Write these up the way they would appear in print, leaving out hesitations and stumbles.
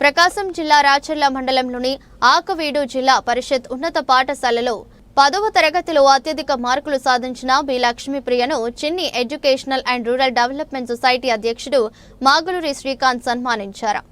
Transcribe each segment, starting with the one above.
ప్రకాశం జిల్లా రాచర్ల మండలంలోని ఆకవీడు జిల్లా పరిషత్ ఉన్నత పాఠశాలలో 10వ తరగతిలో అత్యధిక మార్కులు సాధించిన బి లక్ష్మీప్రియను చిన్ని educational and rural development society అధ్యక్షుడు మాగులూరి శ్రీకాంత్ సన్మానించారు.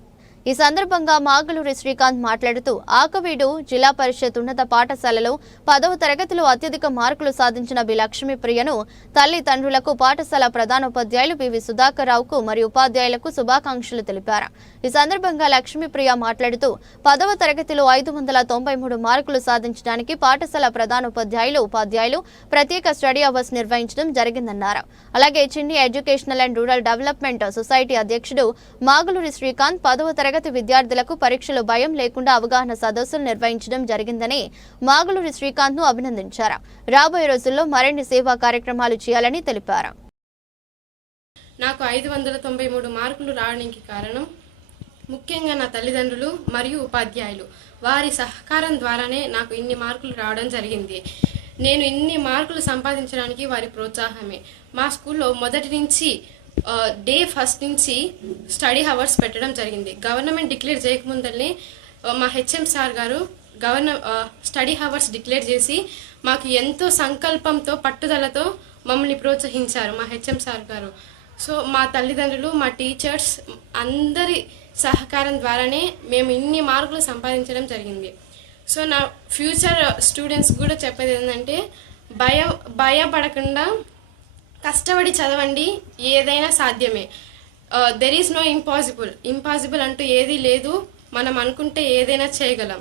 ఈ సందర్భంగా మాగులూరి శ్రీకాంత్ మాట్లాడుతూ ఆకవీడు జిల్లా పరిషత్ ఉన్నత పాఠశాలలో 10వ తరగతిలో అత్యధిక మార్కులు సాధించిన బి లక్ష్మీప్రియను తల్లిదండ్రులకు పాఠశాల ప్రధానోపాధ్యాయులు పివి సుధాకర్ రావుకు మరియు ఉపాధ్యాయులకు శుభాకాంక్షలు తెలిపారు. ఈ సందర్భంగా లక్ష్మీప్రియ మాట్లాడుతూ 10వ తరగతిలో 593 మార్కులు సాధించడానికి పాఠశాల ప్రధానోపాధ్యాయులు ఉపాధ్యాయులు ప్రత్యేక స్టడీ అవర్స్ నిర్వహించడం జరిగిందన్నారు. అలాగే చిన్ని educational and rural development society అధ్యక్షుడు మాగులూరి శ్రీకాంత్ 10వ తరగతి విద్యార్థులకు పరీక్షలు భయం లేకుండా అవగాహన సదస్సులు నిర్వహించడం జరిగిందని మాగులూరి శ్రీకాంత్ ను అభినందించారు. రాబోయే రోజుల్లో మరిన్ని సేవా కార్యక్రమాలు చేయాలని తెలిపారు. నాకు 593 మార్కులు రావడానికి కారణం ముఖ్యంగా నా తల్లిదండ్రులు మరియు ఉపాధ్యాయులు. వారి సహకారం ద్వారానే నాకు ఇన్ని మార్కులు రావడం జరిగింది. నేను ఇన్ని మార్కులు సంపాదించడానికి వారి ప్రోత్సాహమే. మా స్కూల్లో మొదటి నుంచి డే ఫస్ట్ నుంచి స్టడీ అవర్స్ పెట్టడం జరిగింది. గవర్నమెంట్ డిక్లేర్ చేయకముందనే మా హెచ్ఎం సార్ గారు స్టడీ అవర్స్ డిక్లేర్ చేసి మాకు ఎంతో సంకల్పంతో పట్టుదలతో మమ్మల్ని ప్రోత్సహించారు మా హెచ్ఎం సార్ గారు. సో మా తల్లిదండ్రులు మా టీచర్స్ అందరి సహకారం ద్వారానే మేము ఇన్ని మార్కులు సంపాదించడం జరిగింది. సో నా ఫ్యూచర్ స్టూడెంట్స్ కూడా చెప్పేది ఏంటంటే భయపడకుండా కష్టపడి చదవండి, ఏదైనా సాధ్యమే. దెర్ ఈజ్ నో ఇంపాసిబుల్ అంటూ ఏదీ లేదు. మనం అనుకుంటే ఏదైనా చేయగలం.